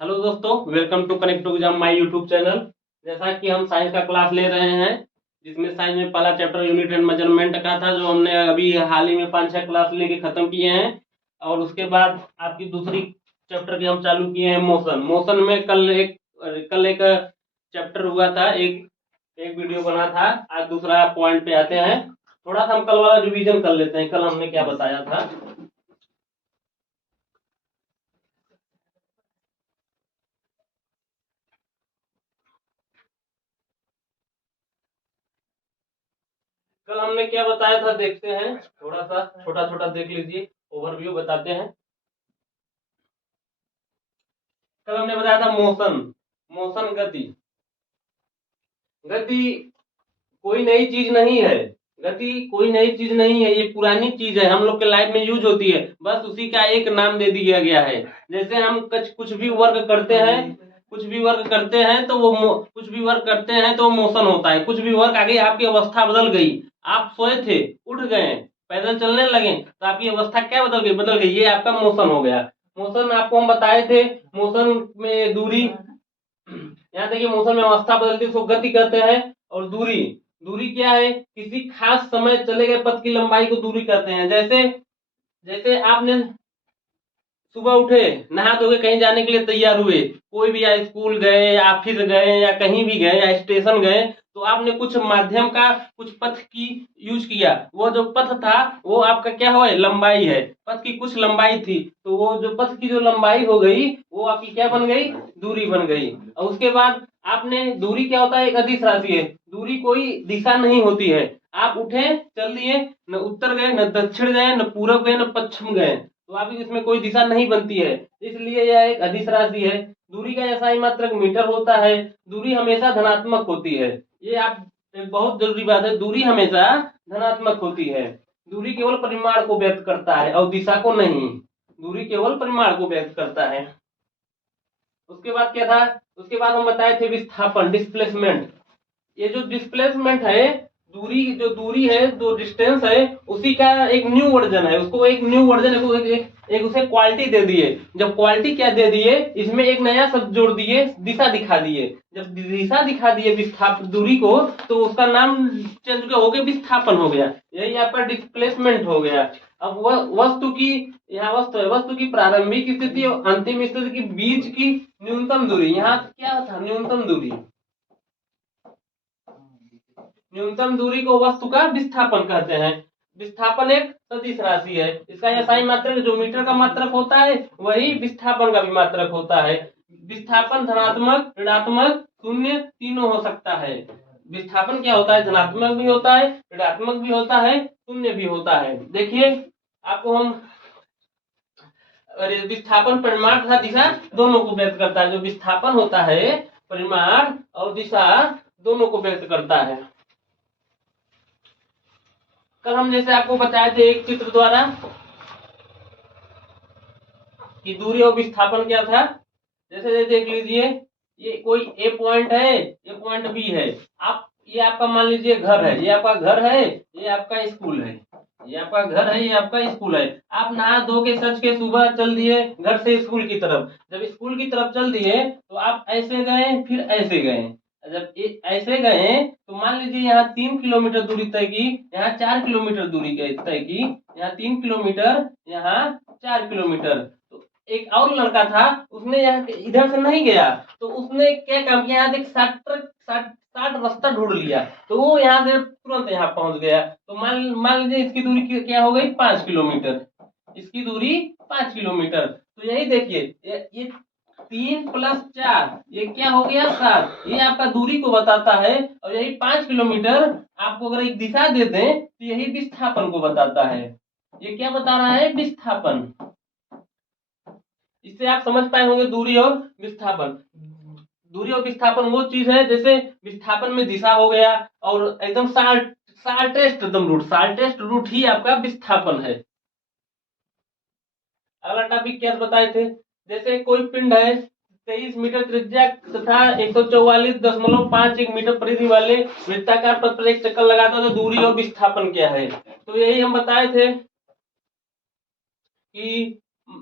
Hello दोस्तों, welcome to connect to exam my YouTube channel. जैसा कि हम साइंस का क्लास ले रहे हैं, जिसमें साइंस में पहला चैप्टर यूनिट एंड मेजरमेंट का था, जो हमने अभी हाल ही में 5-6 क्लास लेके खत्म किए हैं। और उसके बाद आपकी दूसरी चैप्टर की हम चालू किए हैं मोशन। मोशन में कल एक चैप्टर हुआ था, एक एक वीडियो बना था। आज दूसरा पॉइंट पे आते हैं। थोड़ा सा हम कल वाला रिवीजन कर लेते हैं, कल हमने क्या बताया था। कल हमने क्या बताया था, देखते हैं। थोड़ा सा छोटा छोटा देख लीजिए, ओवरव्यू बताते हैं। कल हमने बताया था मोशन। मोशन गति। गति कोई नई चीज नहीं है। गति कोई नई चीज नहीं है, ये पुरानी चीज है, हम लोग के लाइफ में यूज होती है, बस उसी का एक नाम दे दिया गया है। जैसे हम कुछ भी वर्क करते हैं, कुछ भी वर्क करते हैं तो कुछ भी वर्क करते हैं तो मोशन होता है। कुछ भी वर्क, आगे आपकी अवस्था बदल गई, आप सोए थे, उठ गए, पैदल चलने लगे, तो आपकी अवस्था क्या बदल गई? बदल गई, ये आपका मोशन हो गया। मोशन आपको हम बताए थे। मोशन में दूरी, यहाँ देखिए, मोशन में अवस्था बदलती है, उसको गति कहते हैं। और दूरी, दूरी क्या है? किसी खास समय चले गए पथ की लंबाई को दूरी कहते हैं। जैसे जैसे आपने सुबह उठे, नहा धो के कहीं जाने के लिए तैयार हुए, कोई भी, या स्कूल गए, या ऑफिस गए, या कहीं भी गए, या स्टेशन गए, तो आपने कुछ माध्यम का, कुछ पथ की यूज किया। वो जो पथ था, वो आपका क्या हुआ? लंबाई है। पथ की कुछ लंबाई थी, तो वो जो पथ की जो लंबाई हो गई, वो आपकी क्या बन गई? दूरी बन गई। और उसके बाद आपने, दूरी क्या होता है? एक अदिश राशि है। दूरी कोई दिशा नहीं होती है। आप उठे, चल दिए, न उत्तर गए, न दक्षिण गए, न पूरब गए, न पश्चिम गए, तो आप इसमें कोई दिशा नहीं बनती है, इसलिए यह एक अदिश राशि है। दूरी का ऐसा ही मात्रक मीटर होता है। दूरी हमेशा धनात्मक होती है। ये आप, एक बहुत जरूरी बात है, दूरी हमेशा धनात्मक होती है। दूरी केवल परिमाण को व्यक्त करता है और दिशा को नहीं। दूरी केवल परिमाण को व्यक्त करता है। उसके बाद क्या था? उसके बाद हम बताए थे विस्थापन, डिस्प्लेसमेंट। ये जो डिस्प्लेसमेंट है, दूरी, जो दूरी है, जो डिस्टेंस है, उसी का एक न्यू वर्जन है। उसको एक न्यू वर्जन, एक उसे क्वालिटी दे दिए। जब क्वालिटी क्या दे दिए, इसमें एक नया शब्द जोड़ दिए, दिशा दिखा दिए। जब दिशा दिखा दिए विस्थापन दूरी को, तो उसका नाम चेंज हो गया, विस्थापन हो गया। यही आपका डिस्प्लेसमेंट हो गया। अब वह वस्तु की, यहाँ वस्तु है, वस्तु की प्रारंभिक स्थिति और अंतिम स्थिति के बीच की न्यूनतम दूरी। यहाँ क्या था? न्यूनतम दूरी। न्यूनतम दूरी को वस्तु का विस्थापन कहते हैं। विस्थापन एक सदिश राशि है। इसका SI मात्रक, जो मीटर का मात्रक होता है, वही विस्थापन का भी मात्रक होता है। विस्थापन धनात्मक, ऋणात्मक, शून्य तीनों हो सकता है। विस्थापन क्या होता है? धनात्मक भी होता है, ऋणात्मक भी होता है, शून्य भी होता है। देखिए, आपको हम, अरे, विस्थापन परिमाण तथा दिशा दोनों को व्यक्त करता है। जो विस्थापन होता है, परिमाण और दिशा दोनों को व्यक्त करता है। कल हम जैसे आपको बताए थे एक चित्र द्वारा कि दूरी और विस्थापन क्या था। जैसे देख लीजिए, ये कोई ए पॉइंट है, ये पॉइंट बी है। आप, ये आपका मान लीजिए घर है, ये आपका घर है, ये आपका स्कूल है। ये आपका घर है, ये आपका स्कूल है। आप नहा धो के सच के सुबह चल दिए घर से स्कूल की तरफ। जब स्कूल की तरफ चल दिए, तो आप ऐसे गए, फिर ऐसे गए। जब ऐसे गए, तो मान लीजिए यहाँ 3 किलोमीटर दूरी तय की, यहाँ 4 किलोमीटर दूरी तय की, यहाँ 3 किलोमीटर, यहाँ 4 किलोमीटर। तो एक और लड़का था, उसने यहाँ इधर से नहीं गया, तो उसने क्या काम किया? यहाँ से साठ रास्ता ढूंढ लिया, तो वो यहाँ से तुरंत यहाँ पहुंच गया। तो मान मान लीजिए इसकी दूरी क्या हो गई? 5 किलोमीटर। इसकी दूरी 5 किलोमीटर। तो यही देखिए, ये 3 + 4, ये क्या हो गया? 7। ये आपका दूरी को बताता है। और यही 5 किलोमीटर आपको अगर एक दिशा दे दें, तो यही विस्थापन को बताता है। ये क्या बता रहा है? विस्थापन। इससे आप समझ पाए होंगे दूरी और विस्थापन। दूरी और विस्थापन वो चीज है, जैसे विस्थापन में दिशा हो गया, और एकदम शार्टेस्ट रूट ही आपका विस्थापन है। अगला टॉपिक क्या बताए थे? जैसे कोई पिंड है, 23 मीटर त्रिज्या तथा 144.51 मीटर परिधि वाले वृत्ताकार पथ पर एक चक्कर लगाता है, तो दूरी और विस्थापन क्या है? तो यही हम बताए थे कि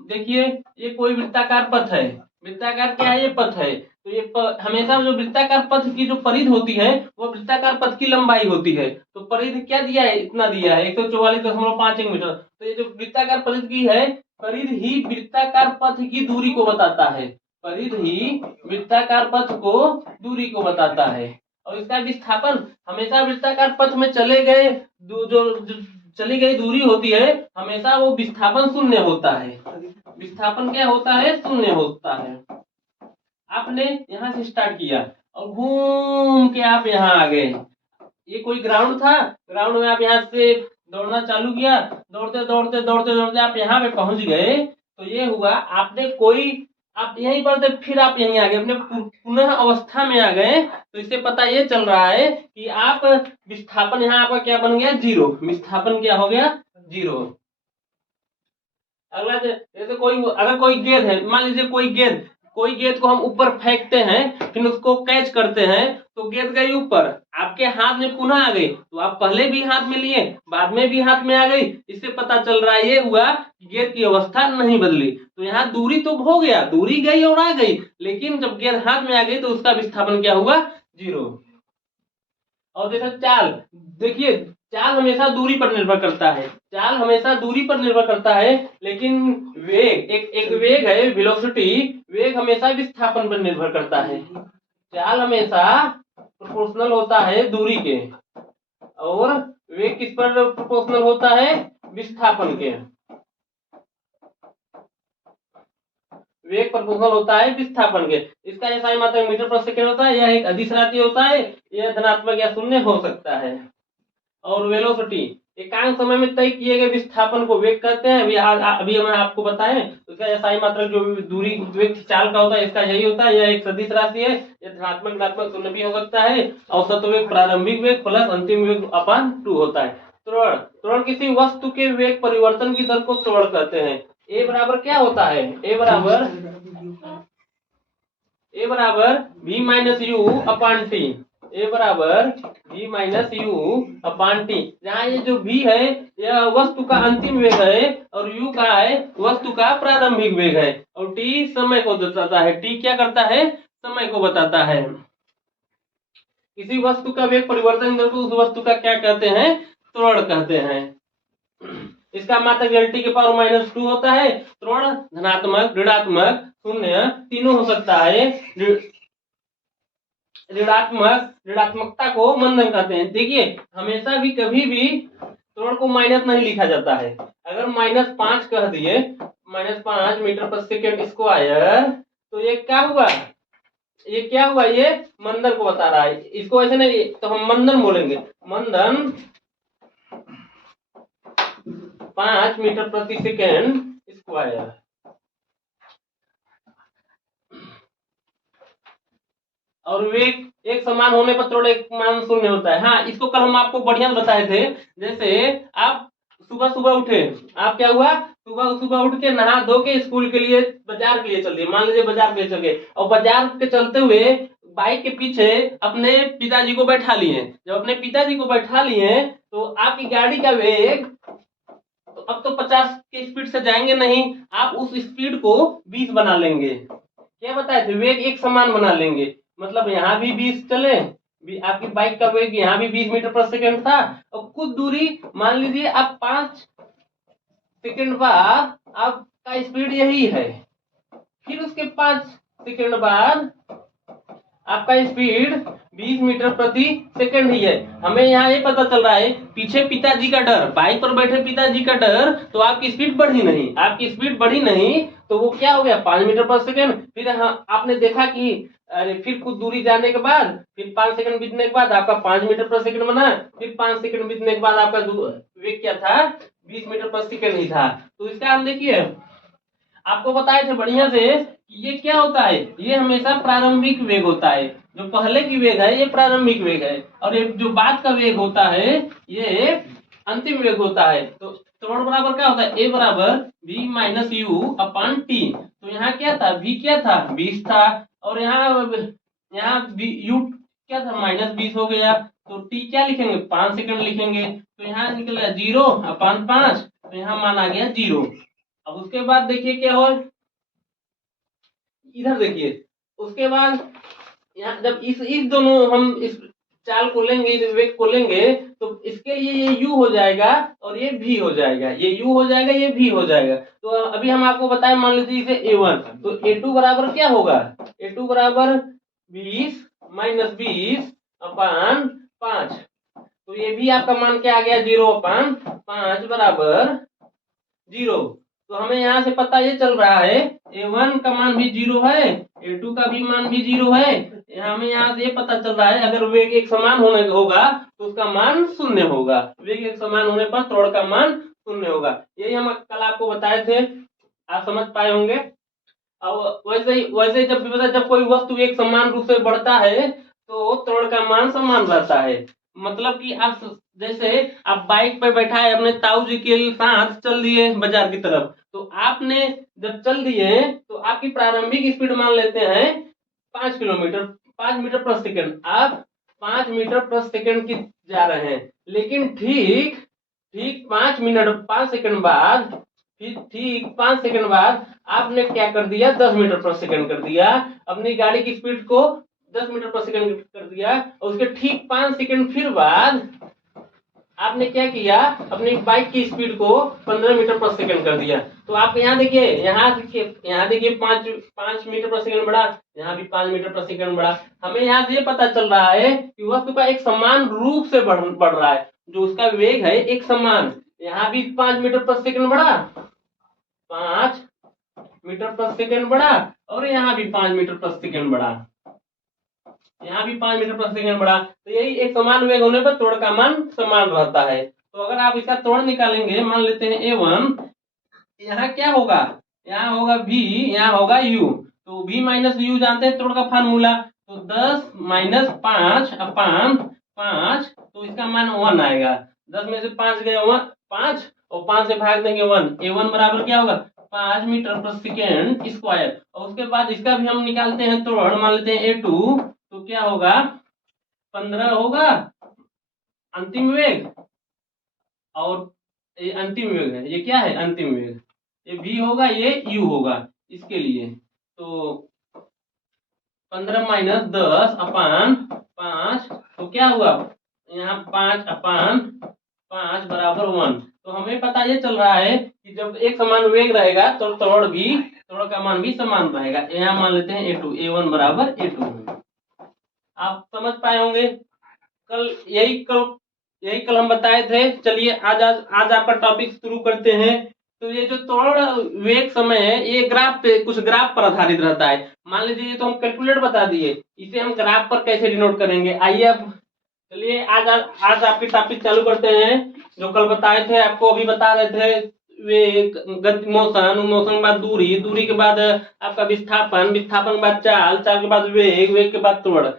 देखिए, ये कोई वृत्ताकार पथ है, वृत्ताकार क्या है, ये पथ है। तो ये हमेशा जो वृत्ताकार पथ की जो परिधि होती है वो वृत्ताकार पथ की लंबाई होती है। तो परिधि क्या दिया है, इतना दिया है 144.51 मीटर। तो ये जो वृत्ताकार परिधि की है, परिधि ही वृत्ताकार पथ की दूरी को बताता है। परिधि ही वृत्ताकार पथ को दूरी को बताता है। और इसका विस्थापन हमेशा वृत्ताकार पथ में चले गए जो चली गई दूरी होती है, हमेशा वो विस्थापन शून्य होता है। विस्थापन क्या होता है, शून्य होता है। आपने यहाँ से स्टार्ट किया और घूम के आप यहाँ आ गए। ये कोई ग्राउंड था, ग्राउंड में आप यहाँ से दौड़ना चालू किया, दौड़ते दौड़ते दौड़ते दौड़ते आप यहाँ पे पहुंच गए। तो ये हुआ आपने कोई, आप यहीं पर थे, फिर आप यहीं आ गए, अपने पुनः अवस्था में आ गए। तो इससे पता ये चल रहा है कि आप विस्थापन यहाँ आपका क्या बन गया, जीरो। विस्थापन क्या हो गया, जीरो। अगला जैसे कोई, अगर कोई गेंद है, मान लीजिए कोई गेंद को हम ऊपर फेंकते हैं, फिर उसको कैच करते हैं, तो गेंद गई ऊपर, आपके हाथ में पुनः आ गई। तो आप पहले भी हाथ में लिए, बाद में भी हाथ में आ गई। इससे पता चल रहा है ये हुआ कि गेंद की अवस्था नहीं बदली। तो यहाँ दूरी तो हो गया, दूरी गई और आ गई, लेकिन जब गेंद हाथ में आ गई तो उसका विस्थापन क्या हुआ, जीरो। और जैसे चाल, देखिए चाल हमेशा दूरी पर निर्भर करता है, चाल हमेशा दूरी पर निर्भर करता है। लेकिन वेग, एक वेग है वेलोसिटी, वेग हमेशा विस्थापन पर निर्भर करता है। चाल हमेशा प्रोपोर्शनल होता है दूरी के, और वेग किस पर प्रोपोर्शनल होता है, विस्थापन के। वेग प्रोपोर्शनल होता है विस्थापन के। इसका एसआई मात्रक मीटर पर सेकंड होता है, यह एक अदिश राशि होता है, यह धनात्मक या शून्य हो सकता है। और वेलोसिटी एकांक समय में तय किए गए विस्थापन को वेग कहते हैं। अभी हम आपको बताएं, उसका एसआई मात्रक जो दूरी वेग चाल का होता है, इसका यही होता है। यह एक सदिश राशि है, यह धनात्मक ऋणात्मक शून्य भी हो सकता है। औसत वेग प्रारंभिक वेग प्लस अंतिम वेग अपान 2 होता है। त्वरण, त्वरण किसी वस्तु के वेग परिवर्तन की दर को त्वरण कहते हैं। ए बराबर क्या होता है, ए बराबर v minus u upon t. A बराबर v minus u upon t, जहाँ ये जो v है यह वस्तु का अंतिम वेग है, और u का है वस्तु का प्रारंभिक वेग है, और t समय को बताता है। t क्या करता है, समय को बताता है। किसी वस्तु का वेग परिवर्तन दर को उस वस्तु का क्या कहते हैं, त्वरण कहते हैं। इसका मात्रक lt के पावर माइनस 2 होता है। त्वरण धनात्मक, ऋणात्मक, शून्य तीनों हो सकता है। ऋणात्मकता को मंदन कहते हैं। देखिए हमेशा भी कभी भी त्वरण को माइनस नहीं लिखा जाता है। अगर -5 कह दिए, -5 मीटर पर सेकेंड स्क्वायर, तो ये क्या हुआ, ये क्या हुआ, ये मंदन को बता रहा है। इसको ऐसे नहीं तो हम मंदन बोलेंगे, मंदन 5 मीटर प्रति सेकेंड स्क्वायर। और वेग एक समान होने पर त्वरण एक मान शून्य होता है। हाँ, इसको कल हम आपको बढ़िया बताए थे। जैसे आप सुबह सुबह उठे, आप क्या हुआ, सुबह सुबह उठ के नहा धो के स्कूल के लिए, बाजार के लिए चल दिए, मान लीजिए बाजार के लिए चल गए, और बाजार के चलते हुए बाइक के पीछे अपने पिताजी को बैठा लिए। जब अपने पिताजी को बैठा लिए तो आपकी गाड़ी का वेग, तो अब तो 50 की स्पीड से जाएंगे नहीं, आप उस स्पीड को 20 बना लेंगे। क्या बताए थे, वेग एक समान बना लेंगे। मतलब यहाँ भी 20 चले, आपकी बाइक का वेग यहाँ भी 20 मीटर पर सेकंड था, और कुछ दूरी मान लीजिए आप 5 सेकंड बाद आपका स्पीड यही है, फिर उसके 5 सेकंड बाद आपका स्पीड 20 मीटर प्रति सेकंड ही है। हमें यहाँ ये पता चल रहा है, पीछे पिताजी का डर, बाइक पर बैठे पिताजी का डर, तो आपकी स्पीड बढ़ी नहीं, आपकी स्पीड बढ़ी नहीं, तो वो क्या हो गया, 5 मीटर पर सेकंड। फिर आपने देखा कि अरे फिर कुछ दूरी जाने के बाद, फिर 5 सेकंड बीतने के बाद आपका 5 मीटर पर सेकंड बना, फिर 5 सेकंड बीतने के बाद आपका वेग क्या था, 20 मीटर पर सेकंड ही था। तो इसका हम देखिए आपको बताए थे बढ़िया से कि ये क्या होता है, ये हमेशा प्रारंभिक वेग होता है। जो पहले की वेग है ये प्रारंभिक वेग है, और ये जो बाद का वेग होता है ये अंतिम वेग होता है। तो त्वरण बराबर क्या होता है, ए बराबर v minus u upon T. तो यहाँ क्या था, v क्या था, 20 था, और यहाँ u क्या था, -20 हो गया। तो t क्या लिखेंगे, 5 सेकंड लिखेंगे। तो यहाँ निकल गया 0 अपान 5, तो यहाँ मान आ गया 0। अब उसके बाद देखिए क्या हो, इधर देखिए। उसके बाद यहाँ जब इस दोनों हम इस चाल को लेंगे, इस वेग को लेंगे, तो इसके लिए ये u हो जाएगा और ये v हो जाएगा, ये u हो जाएगा, ये v हो जाएगा। तो अभी हम आपको बताएं, मान लीजिए इसे a1, तो a2 बराबर क्या होगा, a2 बराबर 20 माइनस 20 अपान 5। तो ये भी आपका मान क्या आ गया, 0 अपान 5 बराबर 0। तो हमें यहाँ से पता ये चल रहा है a1 का मान भी 0 है, a2 का भी मान भी 0 है। हमें यहाँ से ये पता चल रहा है अगर वेग एक समान होने होगा तो उसका मान शून्य होगा, वेग एक समान होने पर त्वरण का मान शून्य होगा। यही हम कल आपको बताए थे, आप समझ पाए होंगे। अब वैसे ही जब कोई वस्तु एक समान रूप से बढ़ता है तो त्वरण का मान समान रहता है। मतलब कि आप जैसे आप बाइक पे बैठा है, अपने ताऊ जी के साथ चल दिए बाजार की तरफ, तो आपने जब चल दिए तो आपकी प्रारंभिक स्पीड मान लेते हैं 5 किलोमीटर, 5 मीटर प्रति सेकंड। आप 5 मीटर प्रति सेकंड की जा रहे हैं, लेकिन ठीक ठीक 5 मिनट 5 सेकंड बाद, फिर ठीक 5 सेकंड बाद आपने क्या कर दिया, 10 मीटर प्रति सेकंड कर दिया। अपनी गाड़ी की स्पीड को 10 मीटर प्रति सेकंड कर दिया, और उसके ठीक 5 सेकंड फिर बाद आपने क्या किया, अपनी बाइक की स्पीड को 15 मीटर प्रति सेकंड कर दिया। तो आप यहाँ देखिए 5 मीटर प्रति सेकंड बढ़ा, यहाँ भी 5 मीटर प्रति सेकंड बढ़ा। हमें यहाँ से ये पता चल रहा है कि वस्तु का एक समान रूप से बढ़ रहा है, जो उसका वेग है एक समान। यहाँ भी 5 मीटर प्रति सेकंड बढ़ा, 5 मीटर प्रति सेकंड बढ़ा, और यहाँ भी 5 मीटर प्रति सेकंड बढ़ा, यहाँ भी 5 मीटर प्रति सेकंड बढ़ा। तो यही एक समान वेग होने पर त्वरण का मान समान रहता है। तो अगर आप इसका त्वरण निकालेंगे, मान लेते हैं a1, यहाँ क्या होगा, यहाँ होगा v, यहाँ होगा u। तो v माइनस u जानते हैं त्वरण का फार्मूला, तो 10 माइनस 5 अपान 5, तो इसका मान 1 आएगा। 10 में से 5 गए 5, और 5 से भाग देंगे 1, a1 बराबर क्या होगा, 5 मीटर प्रति सेकंड स्क्वायर। और उसके बाद इसका भी हम निकालते हैं त्वरण, मान लेते हैं a2, तो क्या होगा, 15 होगा अंतिम वेग, और ये अंतिम वेग है, ये क्या है अंतिम वेग, ये v होगा, ये u होगा इसके लिए। तो 15 माइनस 10 अपान 5, तो क्या हुआ, यहाँ 5 अपान 5 बराबर 1। तो हमें पता ये चल रहा है कि जब एक समान वेग रहेगा तो त्वरण का मान भी समान रहेगा। यहाँ मान लेते हैं a2, a1 बराबर a2। आप समझ पाए होंगे। कल हम बताए थे। चलिए आज आपका टॉपिक शुरू करते हैं। तो ये जो त्वरण वेग समय है, ये ग्राफ पे, कुछ ग्राफ पर आधारित रहता है। मान लीजिए ये तो हम कैलकुलेट बता दिए, इसे हम ग्राफ पर कैसे डिनोट करेंगे, आइए अब चलिए आज आपकी टॉपिक चालू करते हैं। जो कल बताए थे आपको, अभी बता रहे थे वेग, गति, मोशन के बाद दूरी, दूरी के बाद आपका विस्थापन, विस्थापन के बाद चाल, चाल के बाद वेग, वेग के बाद त्वरण।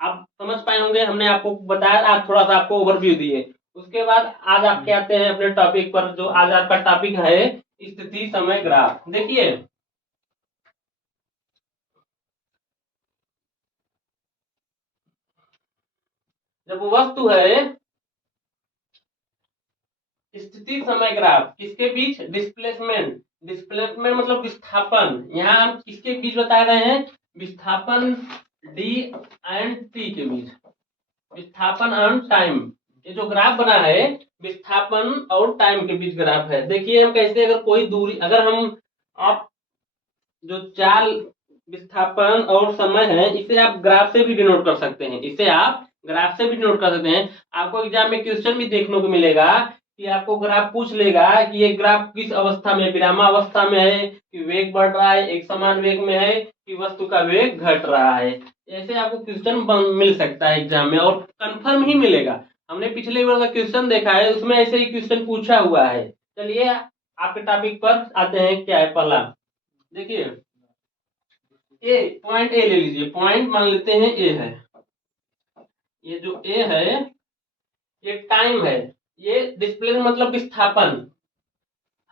आप समझ पाए होंगे, हमने आपको बताया, आज थोड़ा सा आपको ओवरव्यू दिए। उसके बाद आज आपके आते हैं अपने टॉपिक पर, जो आज आपका टॉपिक है स्थिति समय ग्राफ। देखिए जब वस्तु है, स्थिति समय ग्राफ किसके बीच, डिस्प्लेसमेंट, डिस्प्लेसमेंट मतलब विस्थापन। यहाँ हम किसके बीच बता रहे हैं, विस्थापन डी एंड टी के बीच, विस्थापन एंड टाइम। ये जो ग्राफ बना है विस्थापन और टाइम के बीच ग्राफ है। देखिए हम कैसे, अगर कोई दूरी, अगर हम आप जो चाल, विस्थापन और समय है, इसे आप ग्राफ से भी डिनोट कर सकते हैं, इसे आप ग्राफ से भी डिनोट कर सकते हैं। आपको एग्जाम में क्वेश्चन भी देखने को मिलेगा कि आपको ग्राफ पूछ लेगा कि ये ग्राफ किस अवस्था में, विरामावस्था में है, कि वेग बढ़ रहा है, एक समान वेग में है, कि वस्तु का वेग घट रहा है। ऐसे आपको क्वेश्चन मिल सकता है एग्जाम में, और कंफर्म ही मिलेगा। हमने पिछले बार का क्वेश्चन देखा है, उसमें ऐसे ही क्वेश्चन पूछा हुआ है। चलिए आपके टॉपिक पर आते हैं, क्या है पहला, देखिए ए, पॉइंट ए ले लीजिए, पॉइंट मान लेते हैं ए है। ये जो ए है ये टाइम है, ये डिस्प्ले मतलब विस्थापन।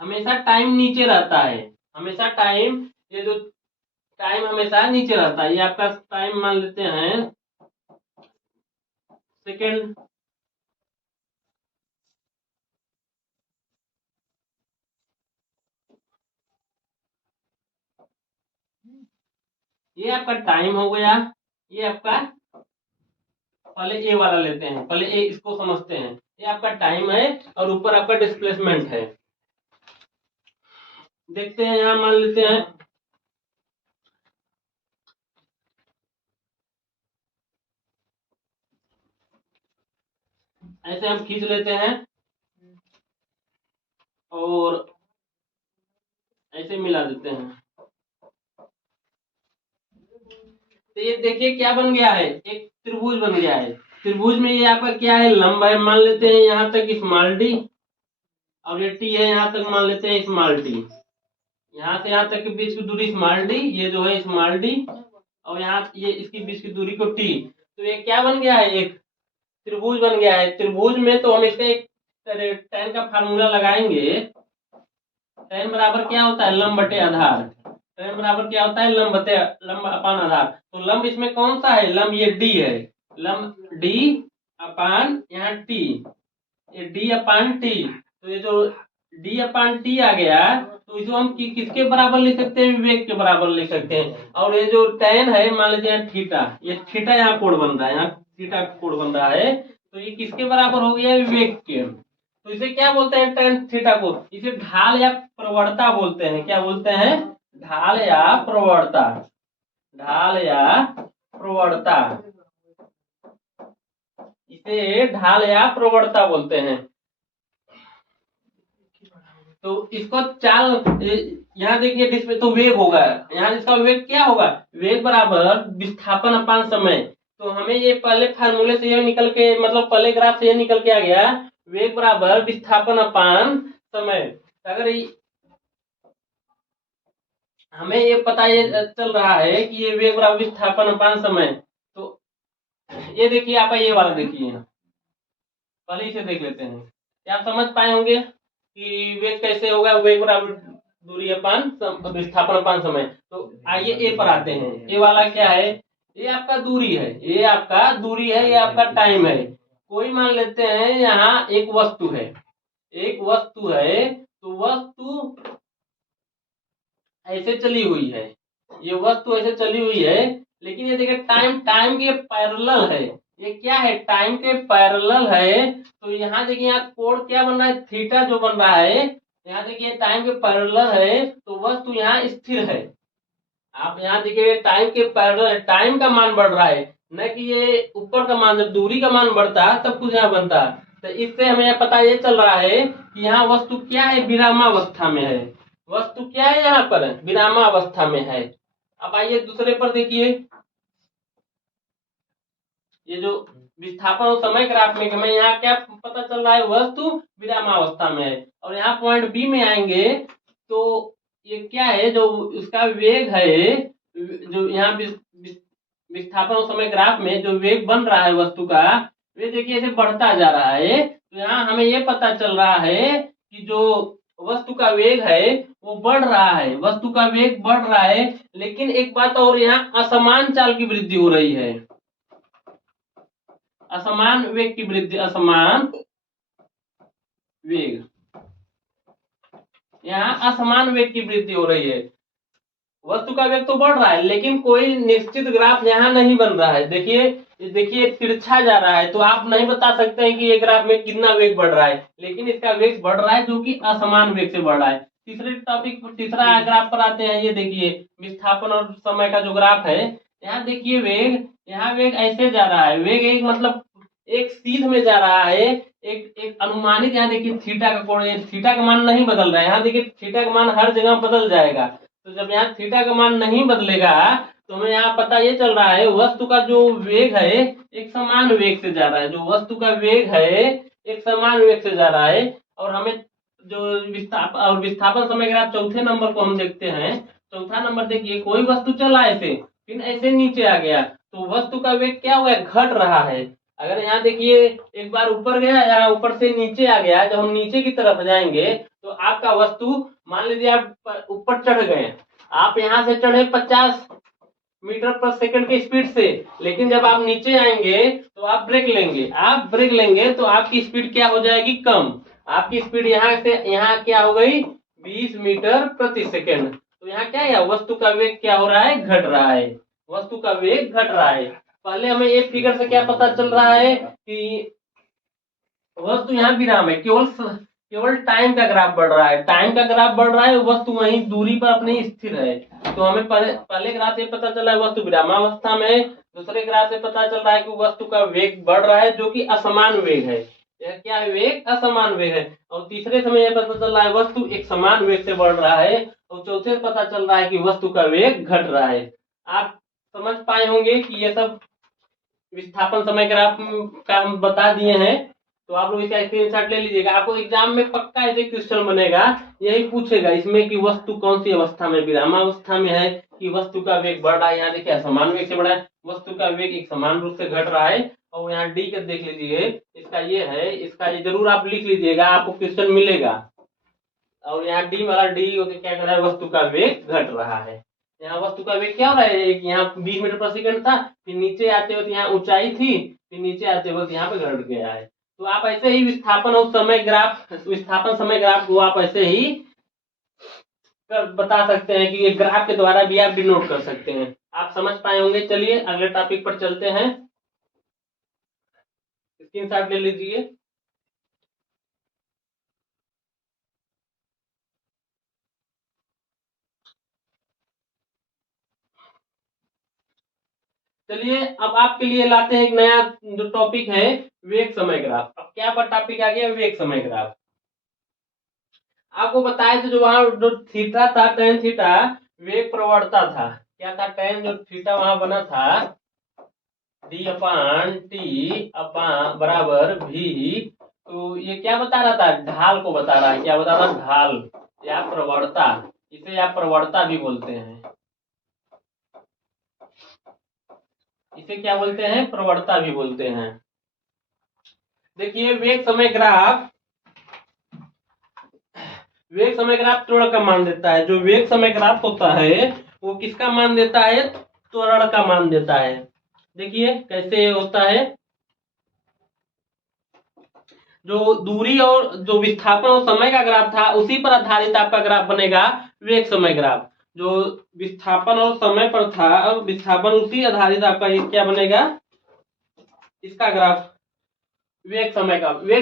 हमेशा टाइम नीचे रहता है, हमेशा टाइम, ये जो टाइम हमेशा नीचे रहता है। ये आपका टाइम मान लेते हैं सेकेंड, ये आपका टाइम हो गया, ये आपका, पहले ए वाला लेते हैं, पहले ए इसको समझते हैं। ये आपका टाइम है और ऊपर आपका डिस्प्लेसमेंट है। देखते हैं, यहाँ मान लेते हैं ऐसे हम खींच लेते हैं और ऐसे मिला देते हैं। तो ये देखिए क्या बन गया है, एक त्रिभुज बन गया है। त्रिभुज में ये आपका क्या है, लंब है, मान लेते हैं यहाँ तक स्मॉल डी, और ये टी है यहाँ तक, मान लेते हैं स्मॉल टी। यहाँ से यहाँ तक के बीच की दूरी स्मॉल डी, ये जो है स्मॉल डी, और यहाँ ये इसकी बीच की दूरी को टी। तो ये क्या बन गया है, एक त्रिभुज बन गया है। त्रिभुज में तो हम इसका एक tan का फार्मूला लगाएंगे। tan बराबर क्या होता है, लंब बटे आधार। tan बराबर क्या होता है, लंब अपान आधार। तो लंब इसमें कौन सा है, लंब ये डी है, लंब डी अपान यहाँ टी, ये डी अपान टी। तो ये जो डी अपान टी आ गया, तो इसको हम किसके बराबर लिख सकते हैं, विवेक के बराबर लिख सकते हैं। और ये जो tan है, मान लीजिए थीटा, ये थीटा यहाँ कोण बन रहा है, यहाँ थीटा कोण बन रहा है, तो ये किसके बराबर हो गया, विवेक के। तो इसे क्या बोलते हैं, tan थीटा को, इसे ढाल या प्रवणता बोलते हैं। क्या बोलते हैं, ढाल या प्रवणता, ढाल या प्रवणता, इसे ढाल या प्रवणता बोलते हैं। तो इसको चाल, यहाँ देखिए डिस्प्ले, तो वेग होगा, यहाँ इसका वेग क्या होगा, वेग बराबर विस्थापन अपान समय। तो हमें ये पहले फार्मूले से ये निकल के, मतलब पहले ग्राफ से ये निकल के आ गया, वेग बराबर विस्थापन अपान समय। अगर हमें ये पता ये चल रहा है कि ये वेग बराबर विस्थापन अपान समय, तो ये देखिए आप ये वाला देखिए, पहले इसे देख लेते हैं, क्या आप समझ पाए होंगे कि वेग कैसे होगा, वेग बराबर दूरी अपान विस्थापन अपान समय। तो आइए ए पर आते हैं। ए वाला क्या है, ये आपका दूरी है, ये आपका दूरी है, ये आपका टाइम है। कोई मान लेते हैं यहाँ एक वस्तु है, एक वस्तु है, तो वस्तु ऐसे चली हुई है, ये वस्तु ऐसे चली हुई है, लेकिन ये देखिए टाइम, टाइम के पैरेलल है। ये क्या है, टाइम के पैरेलल है। तो यहाँ देखिए, यहाँ कोण क्या बन रहा है, थीटा जो बन रहा है। यहाँ देखिए टाइम के पैरेलल है, तो वस्तु यहाँ स्थिर है। आप यहाँ देखिए टाइम के पैरेलल, टाइम का मान बढ़ रहा है, न कि ये ऊपर का मान, जब दूरी का मान बढ़ता है तब कुछ यहाँ बनता है। तो इससे हमें पता ये चल रहा है कि यहाँ वस्तु क्या है, विरामावस्था में है। वस्तु क्या है, यहाँ पर विरामावस्था में है। अब आइए दूसरे पर देखिए, ये जो विस्थापन और समय ग्राफ में हमें यहाँ क्या पता चल रहा है, वस्तु विरामावस्था में है। और यहाँ पॉइंट बी में आएंगे तो ये क्या है, जो उसका वेग है, जो यहाँ विस्थापन और समय ग्राफ में जो वेग बन रहा है वस्तु का, वे देखिए ऐसे बढ़ता जा रहा है। तो यहाँ हमें ये पता चल रहा है कि जो वस्तु का वेग है वो बढ़ रहा है, वस्तु का वेग बढ़ रहा है। लेकिन एक बात और, यहाँ असमान चाल की वृद्धि हो रही है, असमान वेग की वृद्धि, असमान वेग, यहाँ असमान वेग की वृद्धि हो रही है। वस्तु का वेग तो बढ़ रहा है, लेकिन कोई निश्चित ग्राफ यहाँ नहीं बन रहा है। देखिए, देखिए तिरछा जा रहा है, तो आप नहीं बता सकते हैं कि ये ग्राफ में कितना वेग बढ़ रहा है, लेकिन इसका वेग बढ़ रहा है जो कि असमान वेग से बढ़ रहा है। तीसरे टॉपिक, तीसरा ग्राफ पर आते हैं। ये देखिए विस्थापन और समय का जो ग्राफ है, यहाँ देखिए वेग, यहाँ वेग ऐसे जा रहा है, वेग एक मतलब एक सीध में जा रहा है, एक एक अनुमानित। यहाँ देखिए थीटा का कोण, थीटा का मान नहीं बदल रहा है, यहाँ देखिए थीटा का मान हर जगह बदल जाएगा। तो जब यहाँ थीटा का मान नहीं बदलेगा, तो हमें यहाँ पता ये चल रहा है वस्तु का जो वेग है एक समान वेग से जा रहा है, जो वस्तु का वेग है एक समान वेग से जा रहा है। और हमें जो विस्थापन समय ग्राफ चौथे नंबर को हम देखते हैं। चौथा नंबर देखिए, कोई वस्तु चला ऐसे, फिर ऐसे नीचे आ गया, तो वस्तु का वेग क्या हुआ, घट रहा है। अगर यहाँ देखिए एक बार ऊपर गया, यहाँ ऊपर से नीचे आ गया, जब हम नीचे की तरफ जाएंगे तो आपका वस्तु, मान लीजिए आप ऊपर चढ़ गए, आप यहाँ से चढ़े 50 मीटर पर सेकंड की स्पीड से, लेकिन जब आप नीचे आएंगे तो आप ब्रेक लेंगे, आप ब्रेक लेंगे तो आपकी स्पीड क्या हो जाएगी, कम। आपकी स्पीड यहाँ से यहाँ क्या हो गई, 20 मीटर प्रति सेकंड। तो यहाँ क्या है, वस्तु का वेग क्या हो रहा है, घट रहा है। वस्तु का वेग घट रहा है। पहले हमें एक फिगर से क्या पता चल रहा है कि वस्तु यहाँ विराम है, केवल टाइम का ग्राफ बढ़ रहा है, टाइम का ग्राफ बढ़ रहा है, वस्तु वहीं दूरी पर अपनी स्थिर है। तो हमें पहले ग्राफ से पता चला है वस्तु विरामावस्था में है, दूसरे ग्राफ से पता चल रहा है कि वस्तु का वेग बढ़ रहा है जो कि असमान वेग है। यह क्या है? वेग असमान वेग है। और तीसरे समय यह पता चल रहा है वस्तु एक समान वेग से बढ़ रहा है। और चौथे से पता चल रहा है कि वस्तु का वेग घट रहा है। आप समझ पाए होंगे कि ये सब विस्थापन समय ग्राफ का हम बता दिए हैं। तो आप लोग इसका स्क्रीनशॉट ले लीजिएगा, आपको एग्जाम में पक्का ऐसे क्वेश्चन बनेगा, यही पूछेगा इसमें कि वस्तु कौन सी अवस्था में, विरामावस्था में है कि वस्तु का वेग बढ़ रहा है। यहाँ देखिए समान वेग से बढ़ा है, वस्तु का वेग एक समान रूप से घट रहा है। और यहाँ डी का देख लीजिए, इसका ये है, इसका ये जरूर आप लिख लीजिएगा, आपको क्वेश्चन मिलेगा। और यहाँ डी वाला डी क्या कर रहा है? वस्तु का वेग घट रहा है। यहाँ वस्तु का वेग क्या हो रहा है? यहाँ 20 मीटर प्रति सेकंड था, फिर नीचे आते वक्त यहाँ ऊंचाई थी, फिर नीचे आते वक्त यहाँ पे घट गया है। तो आप ऐसे ही विस्थापन समय ग्राफ को आप ऐसे ही बता सकते हैं कि ये ग्राफ के द्वारा भी आप डिनोट कर सकते हैं। आप समझ पाए होंगे। चलिए अगले टॉपिक पर चलते हैं, स्क्रीनशॉट ले लीजिए। चलिए अब आपके लिए लाते हैं एक नया जो टॉपिक है, वेग समय ग्राफ। अब क्या टॉपिक आ गया? वेग समय ग्राफ। आपको बताए थे जो वहां जो थीटा था, टेन थीटा वेग प्रवणता था। क्या था? टेन जो थीटा वहां बना था, डी अपान टी अपान बराबर भी। तो ये क्या बता रहा था? ढाल को बता रहा है। क्या बता रहा? ढाल या प्रवणता। इसे आप प्रवणता भी बोलते हैं। इसे क्या बोलते हैं? प्रवणता भी बोलते हैं। देखिए वेग समय ग्राफ त्वरण का मान देता है। जो वेग समय ग्राफ होता है वो किसका मान देता है? त्वरण का मान देता है। देखिए कैसे होता है। जो दूरी और जो विस्थापन और समय का ग्राफ था उसी पर आधारित आपका ग्राफ बनेगा वेग समय ग्राफ। जो विस्थापन और समय पर था, विस्थापन उसी आधारित आपका क्या बनेगा? इसका ग्राफ वेग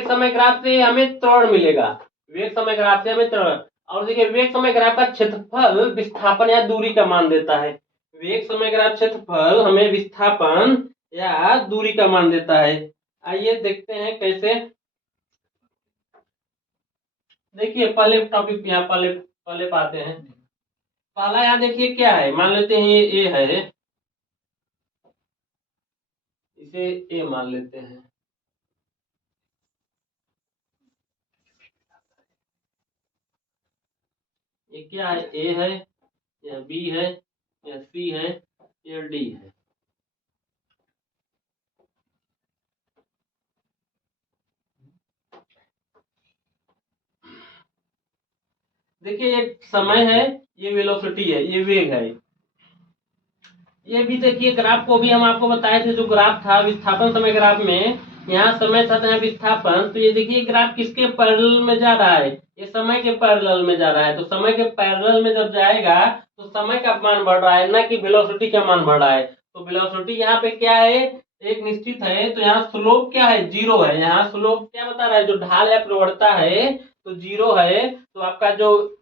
समय ग्राफ से हमें त्वरण मिलेगा। वेग समय ग्राफ से हमें त्वरण। और देखिए वेग समय ग्राफ का क्षेत्रफल विस्थापन या दूरी का मान देता है। वेग समय ग्राफ क्षेत्रफल हमें विस्थापन या दूरी का मान देता है। आइए देखते हैं कैसे। देखिए पहले टॉपिक यहाँ पहले पाते हैं। पहला यहाँ देखिए क्या है, मान लेते हैं ये ए है, इसे ए मान लेते हैं। ये क्या है? ए है, या बी है, या सी है, या डी है। देखिए ये समय है, ये वेलोसिटी है, ये वेग है। ये भी देखिए ग्राफ को भी हम आपको बताए थे, जो ग्राफ था विस्थापन समय ग्राफ में, यहाँ समय था यहाँ विस्थापन। तो ये देखिए ग्राफ किसके पैरेलल में जा रहा है? ये समय के पैरेलल में जा रहा है। तो समय के पैरेलल में जब जाएगा तो समय का मान बढ़ रहा है, ना कि वेलोसिटी का मान बढ़ रहा है। तो वेलोसिटी यहाँ पे क्या है? एक निश्चित है। तो यहाँ स्लोप क्या है? जीरो है। यहाँ स्लोप क्या बता रहा है? जो ढाल या प्रवणता है तो जीरो है। तो आपका जो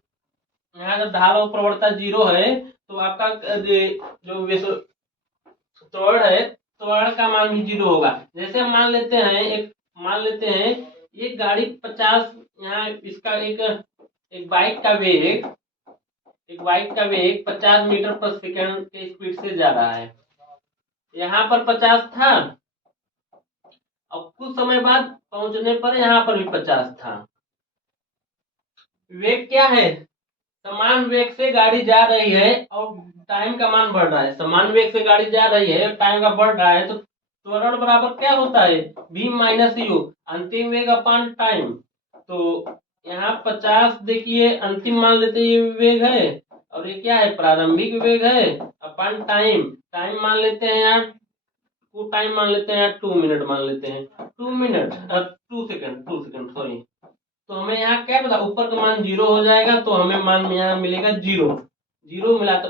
यहाँ जब ढाल और प्रवणता जीरो है तो आपका जो त्वरण है, त्वरण का मान भी जीरो होगा। जैसे हम मान लेते हैं ये गाड़ी 50, यहाँ इसका एक बाइक का वेग 50 मीटर पर सेकंड के स्पीड से जा रहा है। यहाँ पर 50 था और कुछ समय बाद पहुंचने पर यहाँ पर भी 50 था। वेग क्या है? समान वेग से गाड़ी जा रही है और टाइम का मान बढ़ रहा है। समान वेग से गाड़ी जा रही है और टाइम का बढ़ रहा है। तो त्वरण बराबर क्या होता है? v माइनस यू, अंतिम वेग अपान टाइम। तो यहाँ 50 देखिए अंतिम मान लेते हैं, ये वेग है। और ये क्या है? प्रारंभिक वेग है अपान टाइम। टाइम मान लेते हैं यहाँ, टाइम मान लेते हैं 2 मिनट मान लेते हैं। 2 सेकंड सॉरी। तो हमें यहाँ क्या पता? ऊपर का मान जीरो हो जाएगा तो हमें मान यहाँ मिलेगा जीरो। जीरो मिला तो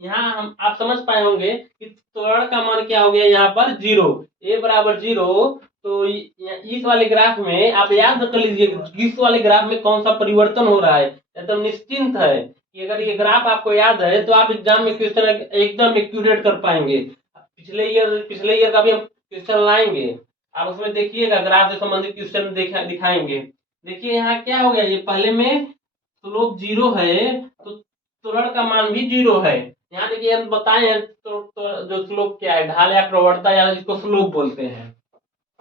यहाँ हम आप समझ पाए होंगे कि त्वरण का मान क्या हो गया यहाँ पर 0, a बराबर 0। तो इस वाले ग्राफ में आप याद कर लीजिए इस वाले ग्राफ में कौन सा परिवर्तन हो रहा है, एकदम निश्चिंत है कि अगर ये ग्राफ आपको याद है तो आप एग्जाम में क्वेश्चन एकदम एक्यूरेट कर पाएंगे। पिछले ईयर का भी हम क्वेश्चन लाएंगे, आप उसमें देखिएगा ग्राफ से संबंधित क्वेश्चन दिखाएंगे। देखिए यहाँ क्या हो गया, ये पहले में स्लोप 0 है तो त्वरण का मान भी 0 है। यहाँ देखिए हम बताए हैं तो जो स्लोप क्या है, ढाल या प्रवणता, या इसको स्लोप बोलते हैं।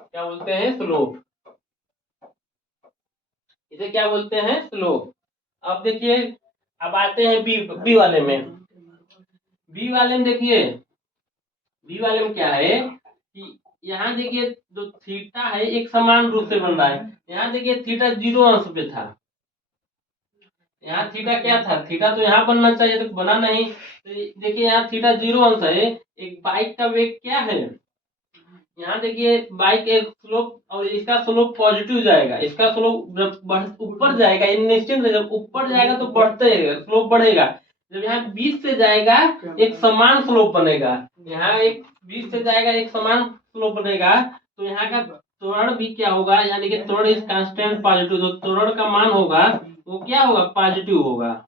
क्या बोलते हैं? स्लोप। इसे क्या बोलते हैं? स्लोप। अब देखिए, अब आते हैं बी वाले में। बी वाले में देखिए, बी वाले में क्या है कि यहाँ देखिए जो थीटा है एक समान रूप से बन रहा है। यहाँ देखिए थीटा 0 अंश पे था, यहाँ थीटा क्या था, थीटा तो यहाँ बनना चाहिए तो बना नहीं। तो देखिए यहाँ थीटा 0 अंश है। एक बाइक का वेग क्या है, यहाँ देखिए बाइक एक स्लोप, और इसका स्लोप पॉजिटिव जाएगा, इसका स्लोप जब ऊपर जाएगा, निश्चित है जब ऊपर जाएगा तो बढ़ते स्लोप बढ़ेगा। जब यहाँ 20 से जाएगा एक समान स्लोप बनेगा, यहाँ एक 20 से जाएगा एक समान स्लोप बनेगा। तो यहाँ का त्वरण भी क्या होगा, यानी कि त्वरण इज कांस्टेंट पॉजिटिव, तो त्वरण का मान होगा वो क्या होगा, पॉजिटिव होगा।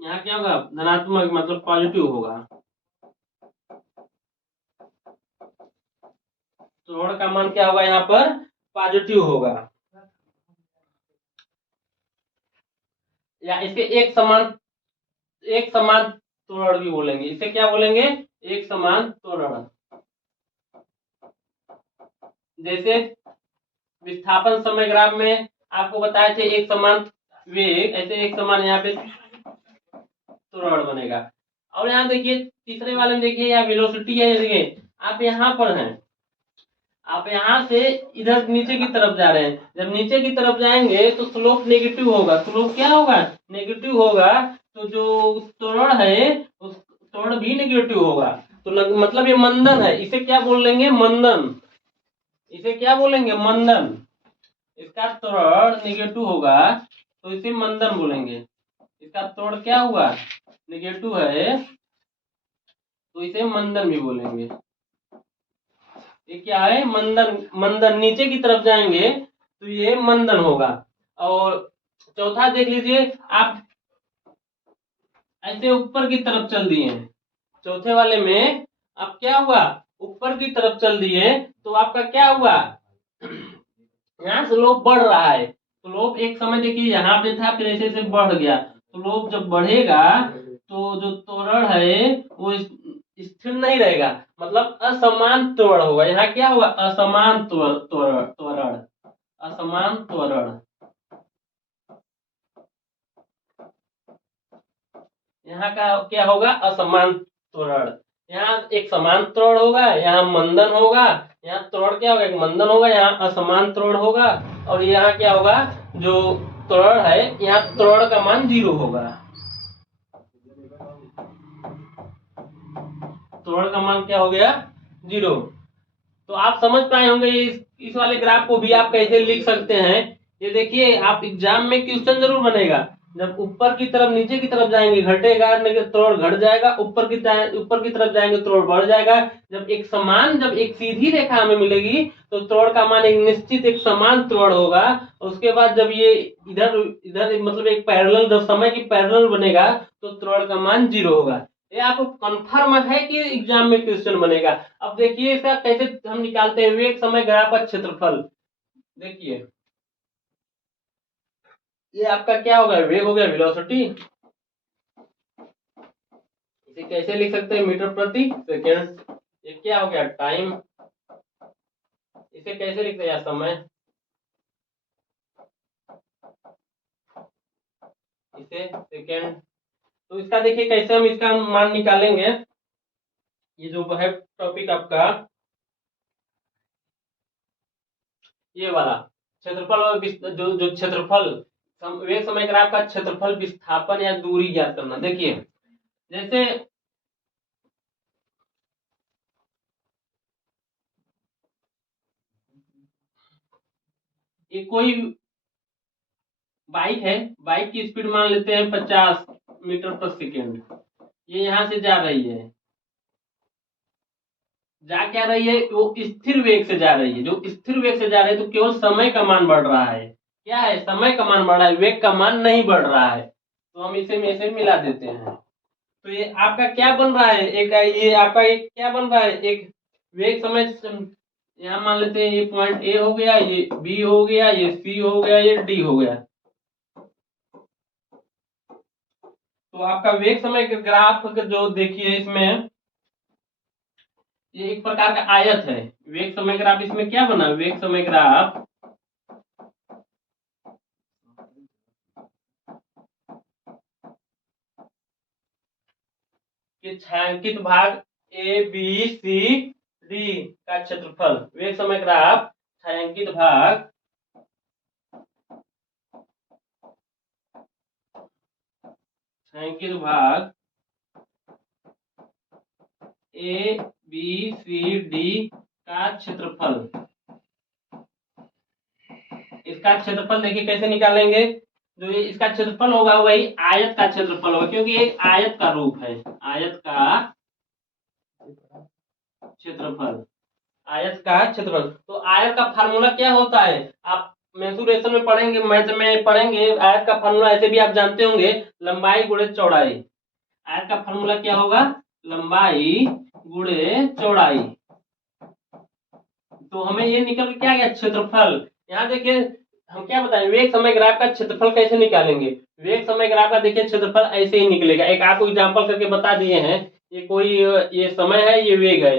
यहाँ क्या होगा, धनात्मक मतलब पॉजिटिव होगा। त्वरण का मान क्या होगा, यहाँ पर पॉजिटिव होगा। या इसके एक समान त्वरण भी बोलेंगे, इसे क्या बोलेंगे, एक समान त्वरण। जैसे विस्थापन समय ग्राफ में आपको बताए थे एक समान वेग, ऐसे एक समान यहाँ पे त्वरण बनेगा। और यहाँ देखिए तीसरे वाले में देखिए यहाँ वेलोसिटी है, देखिए आप यहाँ पर हैं, आप यहाँ से इधर नीचे की तरफ जा रहे हैं, जब नीचे की तरफ जाएंगे तो स्लोप नेगेटिव होगा। स्लोप क्या होगा, नेगेटिव होगा। तो जो त्वरण है उस त्वरण भी नेगेटिव होगा। तो मतलब ये मंदन है, इसे क्या बोल लेंगे, मंदन। इसे क्या बोलेंगे, मंदन। इसका त्वरण नेगेटिव होगा तो इसे मंदन बोलेंगे। इसका त्वरण क्या हुआ, नेगेटिव है, तो इसे मंदन भी बोलेंगे। ये क्या है, मंदन। मंदन नीचे की तरफ जाएंगे तो ये मंदन होगा। और चौथा देख लीजिए आप, ऐसे ऊपर की तरफ चल दिए, चौथे वाले में आप क्या हुआ, ऊपर की तरफ चल दिए तो आपका क्या हुआ, यहाँ स्लोप बढ़ रहा है। स्लोप एक समय देखिए यहाँ पे था, फिर ऐसे ऐसे बढ़ गया। स्लोप जब बढ़ेगा तो जो त्वरण है वो स्थिर नहीं रहेगा, मतलब असमान त्वरण होगा। यहाँ क्या होगा, असमान त्वरण त्वरण, असमान त्वरण। यहाँ का क्या होगा, असमान त्वरण। यहाँ एक समान त्वरण होगा, यहाँ मंदन होगा। यहाँ त्वरण क्या होगा, एक मंदन होगा, यहाँ असमान त्वरण होगा। और यहाँ क्या होगा, जो त्वरण है यहाँ त्वरण का मान 0 होगा। त्वरण का मान क्या हो गया, 0। तो आप समझ पाए होंगे इस वाले ग्राफ को भी आप कैसे लिख सकते हैं। ये देखिए आप एग्जाम में क्वेश्चन जरूर बनेगा, जब ऊपर की तरफ नीचे की तरफ जाएंगे घटेगा, त्वरण घट जाएगा, ऊपर की तरफ जाएंगे त्वरण बढ़ जाएगा। जब एक सीधी रेखा हमें मिलेगी तो त्वरण का मान एक निश्चित एक समान त्वरण होगा। उसके बाद जब ये इधर इधर मतलब एक पैरेलल, जब समय की पैरेलल बनेगा तो त्वरण का मान 0 होगा। ये आपको कंफर्म है कि एग्जाम में क्वेश्चन बनेगा। अब देखिए इसका कैसे हम निकालते हैं, वेग समय ग्राफ का क्षेत्रफल। देखिए ये आपका क्या होगा, वेग हो गया, वेलोसिटी। इसे कैसे लिख सकते हैं, मीटर प्रति सेकेंड। ये क्या हो गया, टाइम। इसे कैसे लिखते हैं, समय। इसे सेकेंड। तो इसका देखिए कैसे हम इसका मान निकालेंगे। ये जो है टॉपिक आपका, ये वाला क्षेत्रफल और जो क्षेत्रफल, वेग समय ग्राफ का क्षेत्रफल, विस्थापन या दूरी ज्ञात करना। देखिए जैसे ये कोई बाइक है, बाइक की स्पीड मान लेते हैं 50 मीटर पर सेकेंड। ये यहाँ से जा रही है, जा क्या रही है, वो स्थिर वेग से जा रही है। जो स्थिर वेग से जा रही है तो केवल समय का मान बढ़ रहा है। क्या है, समय का मान बढ़ रहा है, वेग का मान नहीं बढ़ रहा है। तो हम इसे में इसे मिला देते हैं। तो ये आपका क्या बन रहा है, एक ये आपका एक क्या बन रहा है, एक वेग समय। यहाँ मान लेते हैं ये पॉइंट ए हो गया, ये बी हो गया, ये सी हो गया, ये डी हो गया। तो आपका वेग समय के ग्राफ जो देखिए इसमें, ये एक प्रकार का आयत है। वेग समय ग्राफ इसमें क्या बना, वेग समय ग्राफ के छायांकित भाग ए बी सी डी का क्षेत्रफल, वेग समय ग्राफ छायांकित भाग ए बी सी डी का क्षेत्रफल। इसका क्षेत्रफल देखिए कैसे निकालेंगे। जो ये इसका क्षेत्रफल होगा वही आयत का क्षेत्रफल होगा, क्योंकि एक आयत का रूप है। आयत का क्षेत्रफल, आयत का क्षेत्रफल। तो आयत का फार्मूला क्या होता है, आप मेंसुरेशन में पढ़ेंगे, मैथ में पढ़ेंगे। आयत का फार्मूला ऐसे भी आप जानते होंगे, लंबाई गुणे चौड़ाई। आयत का फार्मूला क्या होगा, लंबाई गुणे चौड़ाई। तो हमें ये निकल के क्या गया, क्षेत्रफल। यहाँ देखिए हम क्या बताएं, वेग समय ग्राफ का क्षेत्रफल कैसे निकालेंगे। वेग समय ग्राफ का देखिए क्षेत्रफल ऐसे ही निकलेगा। एक आपको एग्जांपल करके बता दिए हैं। ये कोई ये समय है, ये वेग है।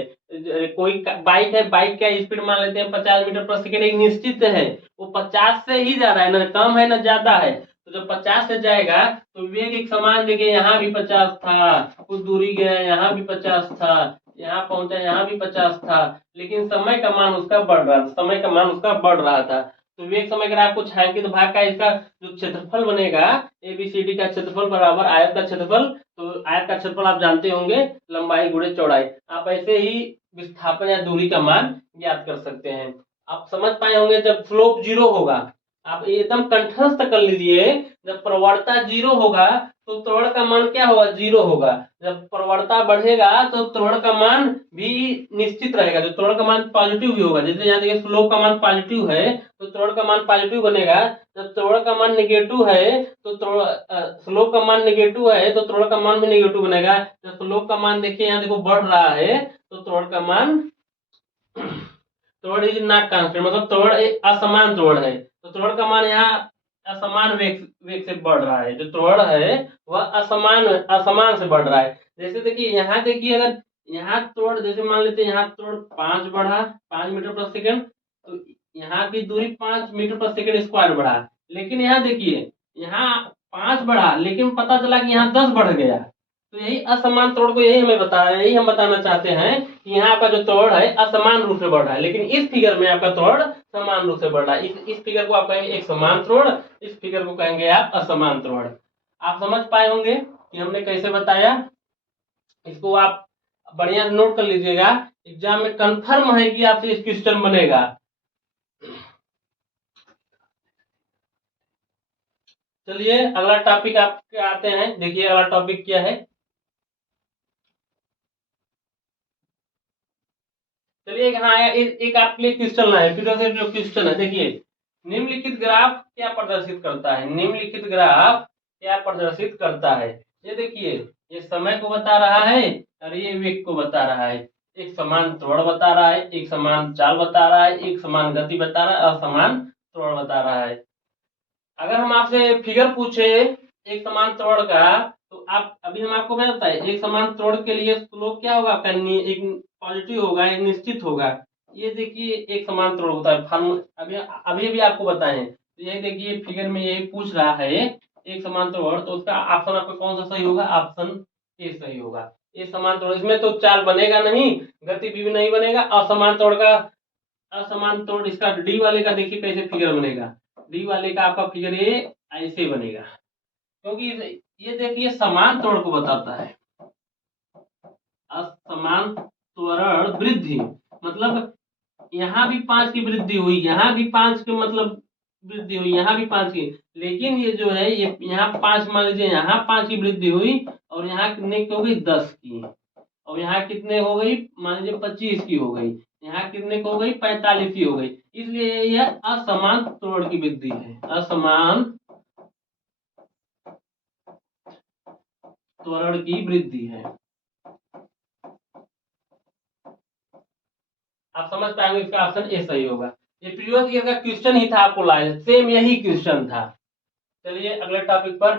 कोई बाइक है, बाइक का स्पीड मान लेते हैं 50 मीटर पर सेकेंड, एक निश्चित है। वो 50 से ही जा रहा है, ना कम है ना ज्यादा है। तो जब 50 से जाएगा तो वेग एक समान, देखिए यहाँ भी 50 था, कुछ दूरी गया यहाँ भी 50 था, यहाँ पहुंचा यहाँ भी 50 था, लेकिन समय का मान उसका बढ़ रहा था, समय का मान उसका बढ़ रहा था। तो वेग समय ग्राफ को छायांकित भाग का इसका जो क्षेत्रफल बनेगा, एबीसीडी का क्षेत्रफल बराबर आयत का क्षेत्रफल। तो आयत का क्षेत्रफल आप जानते होंगे, लंबाई गुणे चौड़ाई। आप ऐसे ही विस्थापन या दूरी का मान ज्ञात कर सकते हैं। आप समझ पाए होंगे, जब स्लोप जीरो होगा, आप एकदम कंठस्थ कर लीजिए, जब प्रवणता जीरो होगा तो त्वरण का मान क्या होगा, जीरो होगा। जब प्रवणता बढ़ेगा तो त्वरण का मान भी निश्चित रहेगा, जो त्वरण का मान पॉजिटिव भी होगा। जैसे यहाँ देखिए स्लोप का मान पॉजिटिव है तो त्वरण का मान पॉजिटिव बनेगा। जब त्वरण का मान नेगेटिव है तो स्लोप का मान नेगेटिव है तो त्वरण का मान भी नेगेटिव बनेगा। जब स्लोप का मान देखिए यहाँ देखो बढ़ रहा है तो त्वरण का मान, त्वरण इज नॉट कांस्टेंट, मतलब त्वरण एक असमान त्वरण है। तो त्वरण का मान यहाँ असमान वेग वेग से बढ़ रहा है। जो त्वरण है वह असमान से बढ़ रहा है। जैसे देखिए यहाँ देखिए, अगर यहाँ त्वरण जैसे मान लेते हैं, यहाँ त्वरण 5 बढ़ा, 5 मीटर पर सेकेंड, तो यहाँ की दूरी 5 मीटर पर सेकेंड स्क्वायर बढ़ा। लेकिन यहाँ देखिए, यहाँ 5 बढ़ा लेकिन पता चला कि यहाँ 10 बढ़ गया। तो यही असमान त्वरण को यही हमें बता रहे हैं, यही हम बताना चाहते हैं कि यहाँ आपका जो त्वरण है असमान रूप से बढ़ रहा है, लेकिन इस फिगर में आपका त्वरण समान रूप से बढ़ रहा है। इस फिगर को आप कहेंगे एक समान त्वरण, इस फिगर को कहेंगे आप असमान त्वरण। आप समझ पाए होंगे कि हमने कैसे बताया। इसको आप बढ़िया नोट कर लीजिएगा, एग्जाम में कंफर्म है कि आपसे इस क्वेश्चन बनेगा। चलिए अगला टॉपिक आपके आते हैं, देखिए अगला टॉपिक क्या है। चलिए हाँ, एक आपके लिए क्वेश्चन है, फिर से जो क्वेश्चन है देखिए, निम्नलिखित ग्राफ क्या प्रदर्शित करता है, निम्नलिखित ग्राफ क्या प्रदर्शित करता है। ये देखिए, ये समय को बता रहा है और ये वेग को बता रहा है। एक समान त्वरण बता रहा है, एक समान चाल बता रहा है, एक समान गति बता रहा है और समान त्वरण बता रहा है। अगर हम आपसे फिगर पूछे एक समान त्वरण का, तो आप अभी हम आपको बताए एक समान त्वरण के लिए स्लोप क्या होगा आपका, एक पॉजिटिव होगा, एक निश्चित होगा। ये देखिए एक समान त्वरण होता है, अभी अभी भी आपको बताए। तो ये देखिए फिगर में यही पूछ रहा है एक समान त्वरण, तो उसका ऑप्शन आपका कौन सा सही होगा, ऑप्शन ए सही होगा। ये समान त्वरण, इसमें तो चाल बनेगा नहीं, गति भी नहीं बनेगा। असमान त्वरण का, असमान त्वरण इसका डी वाले का देखिए कैसे फिगर बनेगा। डी वाले का आपका फिगर ये ऐसे बनेगा, क्योंकि ये देखिए समान त्वरण को बताता है। असमान त्वरण वृद्धि, मतलब यहाँ भी 5 की वृद्धि हुई, यहाँ भी 5 के मतलब वृद्धि हुई, यहाँ भी 5 की, लेकिन ये जो है ये यहाँ 5, मान लीजिए यहाँ 5 की वृद्धि हुई और यहाँ कितने की हो गई 10 की, और यहाँ कितने हो गई मान लीजिए 25 की हो गई, यहाँ कितने की हो गई 45 की हो गई। इसलिए यह असमान त्वरण की वृद्धि है, असमान त्वरण की वृद्धि है। आप समझ पाएंगे, इसका ऑप्शन ए सही होगा। ये प्रीवियस ईयर का क्वेश्चन ही था, आपको लाया सेम यही क्वेश्चन था। चलिए अगले टॉपिक पर,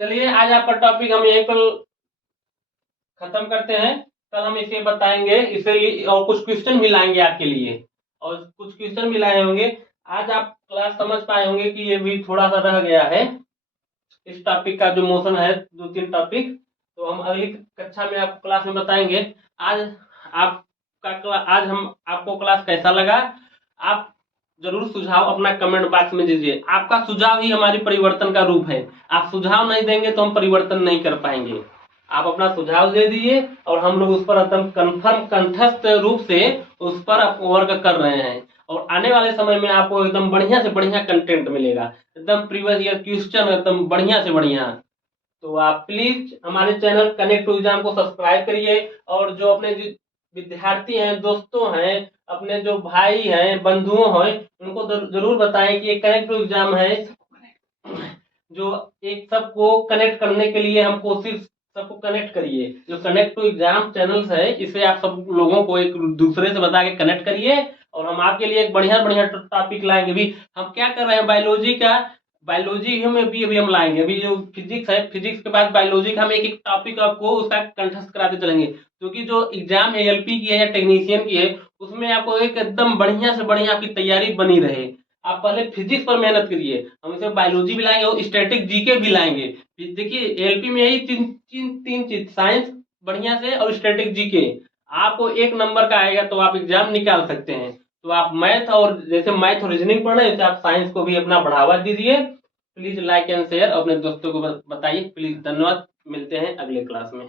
चलिए आज आपका टॉपिक हम यहीं पर खत्म करते हैं। कल हम इसे बताएंगे, इसे और कुछ क्वेश्चन भी लाएंगे आपके लिए, और कुछ क्वेश्चन भी लाए होंगे। आज आप क्लास समझ पाए होंगे कि ये भी थोड़ा सा रह गया है, इस टॉपिक का जो मोशन है 2-3 टॉपिक, तो हम अगली कक्षा में आपको क्लास में बताएंगे। आज आज हम आपको क्लास कैसा लगा, आप जरूर सुझाव अपना कमेंट बॉक्स में दीजिए। आपका सुझाव ही हमारी परिवर्तन का रूप है। आप सुझाव नहीं देंगे तो हम परिवर्तन नहीं कर पाएंगे। आप अपना सुझाव दे दीजिए और हम लोग उस पर एकदम कन्फर्म कंठस्थ रूप से उस पर वर्क कर रहे हैं, और आने वाले समय में आपको एकदम बढ़िया से बढ़िया कंटेंट मिलेगा, एकदम प्रीवियस ईयर क्वेश्चन एकदम बढ़िया से बढ़िया। तो आप प्लीज हमारे चैनल कनेक्ट टू एग्जाम को सब्सक्राइब करिए, और जो अपने विद्यार्थी हैं, दोस्तों हैं, अपने जो भाई हैं, बंधुओं हैं, उनको जरूर बताएं कि एक कनेक्ट टू एग्जाम है, जो एक सबको कनेक्ट करने के लिए हम कोशिश, सबको कनेक्ट करिए। जो कनेक्ट टू एग्जाम चैनल्स है, इसे आप सब लोगों को एक दूसरे से बता के कनेक्ट करिए, और हम आपके लिए एक बढ़िया बढ़िया टॉपिक लाएंगे। भी हम क्या कर रहे हैं, बायोलॉजी का, बायोलॉजी में भी अभी हम लाएंगे। अभी जो फिजिक्स है, फिजिक्स के बाद बायोलॉजी का हम एक एक टॉपिक आपको उसका कंठस्थ कराते चलेंगे, क्योंकि जो एग्जाम एएलपी की है या टेक्नीशियन की है, उसमें आपको एक एकदम बढ़िया से बढ़िया आपकी तैयारी बनी रहे। आप पहले फिजिक्स पर मेहनत करिए, हम इसे बायोलॉजी भी लाएंगे और स्टैटिक जीके भी लाएंगे। देखिए एएलपी में यही तीन चीज, साइंस बढ़िया से और स्टैटिक जीके, आपको 1 नंबर का आएगा तो आप एग्जाम निकाल सकते हैं। तो आप मैथ, और जैसे मैथ और रीजनिंग पढ़ रहे हैं, आप साइंस को भी अपना बढ़ावा दीजिए। प्लीज लाइक एंड शेयर, अपने दोस्तों को बताइए प्लीज। धन्यवाद, मिलते हैं अगले क्लास में।